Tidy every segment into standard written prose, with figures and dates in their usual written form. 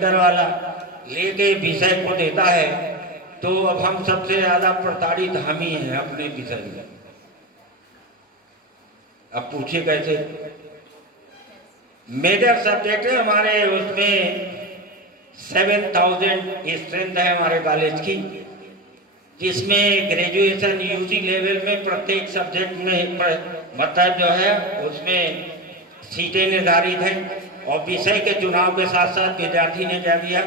Centre वाला लेके विषय को देता है तो अब हम सबसे ज्यादा प्रताड़ित हम ही हैं अपने विषय में। अब पूछिए कैसे? मेजर सब्जेक्ट है हमारे, उसमें 7000 स्ट्रेंथ है हमारे कॉलेज की, जिसमें ग्रेजुएशन यूजी लेवल में प्रत्येक सब्जेक्ट में मतलब जो है उसमें सीटें निर्धारित हैं। और विषय के चुनाव के साथ साथ विद्यार्थी ने क्या किया,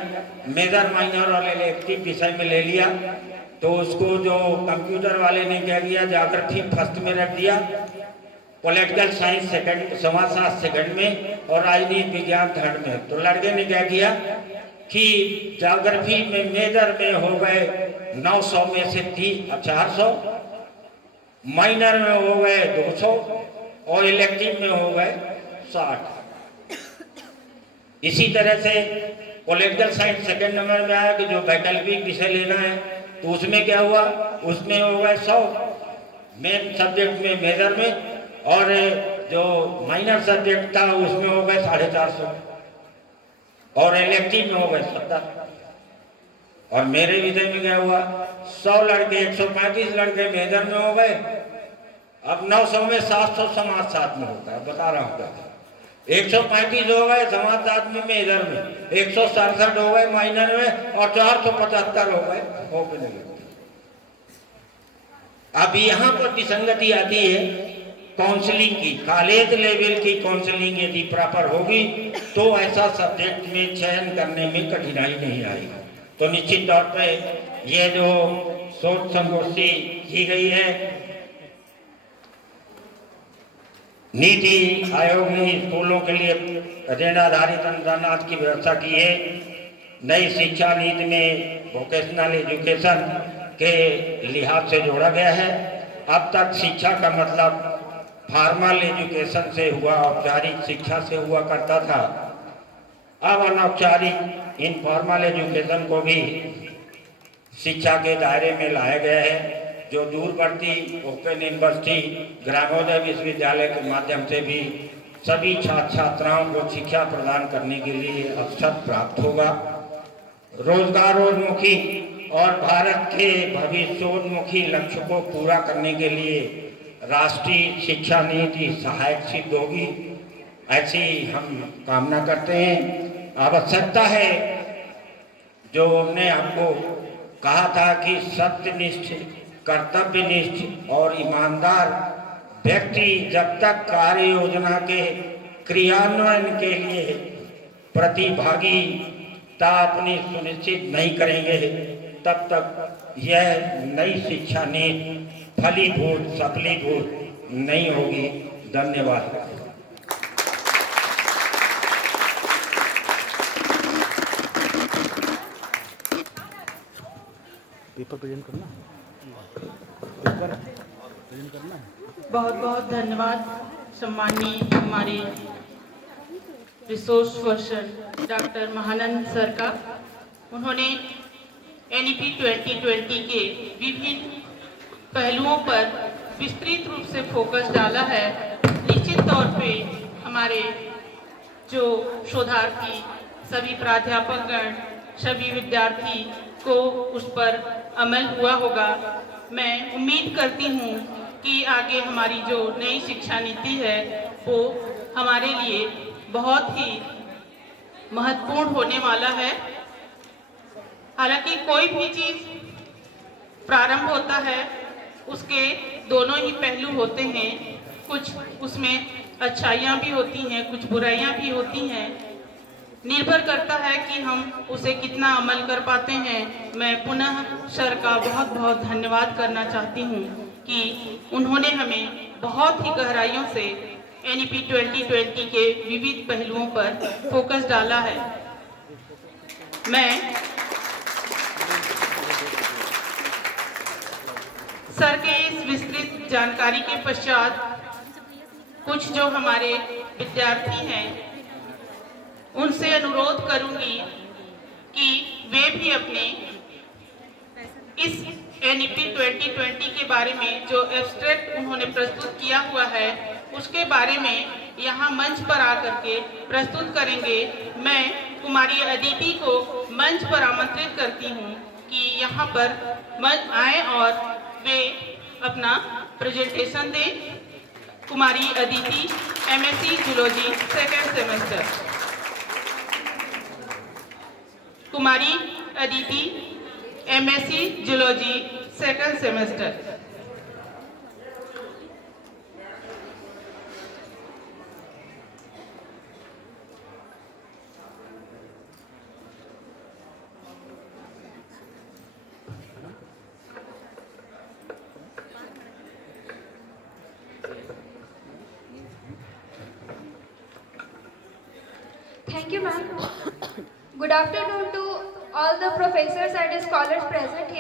मेजर माइनर और इलेक्टिव विषय में ले लिया। तो उसको जो कंप्यूटर वाले ने क्या किया, ज्योग्राफी फर्स्ट में रख दिया, पॉलिटिकल साइंस सेकंड, समाजशास्त्र सेकंड में और राजनीति विज्ञान थर्ड में। तो लड़के ने क्या किया कि ज्योग्राफी में मेजर में हो गए 900 में से 400, माइनर में हो गए 200 और इलेक्टिव में हो गए 60। इसी तरह से पॉलिटिकल साइंस सेकंड नंबर में आया कि जो वैकल्पिक विषय लेना है, तो उसमें क्या हुआ, उसमें हो गए 100 मेन सब्जेक्ट में मेजर में, और जो माइनर सब्जेक्ट था उसमें हो गए 450 और इलेक्टिव में हो गए 70। और मेरे विषय में क्या हुआ, 100 लड़के 135 लड़के मेजर में हो गए। अब 900 में 700 समाजशास्त्र में होता है, बता रहा हूँ क्या। 135 हो गए समाजशास्त्र में मेजर में, 167 हो गए माइनर में और 475 हो गए ओपन में। अब यहाँ पर विसंगति आती है काउंसलिंग की। कॉलेज लेवल की काउंसलिंग यदि प्रॉपर होगी तो ऐसा सब्जेक्ट में चयन करने में कठिनाई नहीं आएगी। तो निश्चित तौर पे ये जो शोध संगोष्ठी की गई है, नीति आयोग ने स्कूलों के लिए एजेंडा आधारित अनुदान की व्यवस्था की है। नई शिक्षा नीति में वोकेशनल एजुकेशन के लिहाज से जोड़ा गया है। अब तक शिक्षा का मतलब फॉर्मल एजुकेशन से हुआ, औपचारिक शिक्षा से हुआ करता था। अब अनौपचारिक इनफॉर्मल एजुकेशन को भी शिक्षा के दायरे में लाया गया है, जो दूरवर्ती ओपन यूनिवर्सिटी, ग्रामोदय विश्वविद्यालय के माध्यम से भी सभी छात्र छात्राओं को शिक्षा प्रदान करने के लिए अवसर प्राप्त होगा। रोजगारोन्मुखी और भारत के भविष्योन्मुखी लक्ष्य को पूरा करने के लिए राष्ट्रीय शिक्षा नीति सहायक सिद्ध होगी, ऐसी हम कामना करते हैं। आवश्यकता है, जो हमने आपको कहा था कि सत्यनिष्ठ, कर्तव्यनिष्ठ और ईमानदार व्यक्ति जब तक कार्य योजना के क्रियान्वयन के लिए प्रतिभागिता अपनी सुनिश्चित नहीं करेंगे, तब तक यह नई शिक्षा नीति फलीभूत सफलीभूत नहीं होगी। धन्यवाद। पेपर प्रेजेंट करना बहुत बहुत धन्यवाद सम्माननीय हमारे resource person doctor Mahanand sir का। उन्होंने एनईपी 2020 के विभिन्न पहलुओं पर विस्तृत रूप से फोकस डाला है। निश्चित तौर पे हमारे जो शोधार्थी, सभी प्राध्यापकगण, सभी विद्यार्थी को उस पर अमल हुआ होगा। मैं उम्मीद करती हूँ कि आगे हमारी जो नई शिक्षा नीति है वो हमारे लिए बहुत ही महत्वपूर्ण होने वाला है। हालांकि कोई भी चीज़ प्रारंभ होता है, उसके दोनों ही पहलू होते हैं। कुछ उसमें अच्छाइयाँ भी होती हैं, कुछ बुराइयाँ भी होती हैं। निर्भर करता है कि हम उसे कितना अमल कर पाते हैं। मैं पुनः सर का बहुत बहुत धन्यवाद करना चाहती हूँ कि उन्होंने हमें बहुत ही गहराइयों से एनईपी 2020 के विविध पहलुओं पर फोकस डाला है। मैं सर के इस विस्तृत जानकारी के पश्चात कुछ जो हमारे विद्यार्थी हैं उनसे अनुरोध करूंगी कि वे भी अपने इस एनईपी 2020 के बारे में जो एब्स्ट्रैक्ट उन्होंने प्रस्तुत किया हुआ है उसके बारे में यहाँ मंच पर आकर के प्रस्तुत करेंगे। मैं कुमारी अदिति को मंच पर आमंत्रित करती हूँ कि यहाँ पर मंच आए और वे अपना प्रेजेंटेशन दें। कुमारी Aditi, MSc zoology second semester. कुमारी Aditi, MSc zoology second semester. Thank you, ma'am. Good afternoon to all the professors and scholars present here.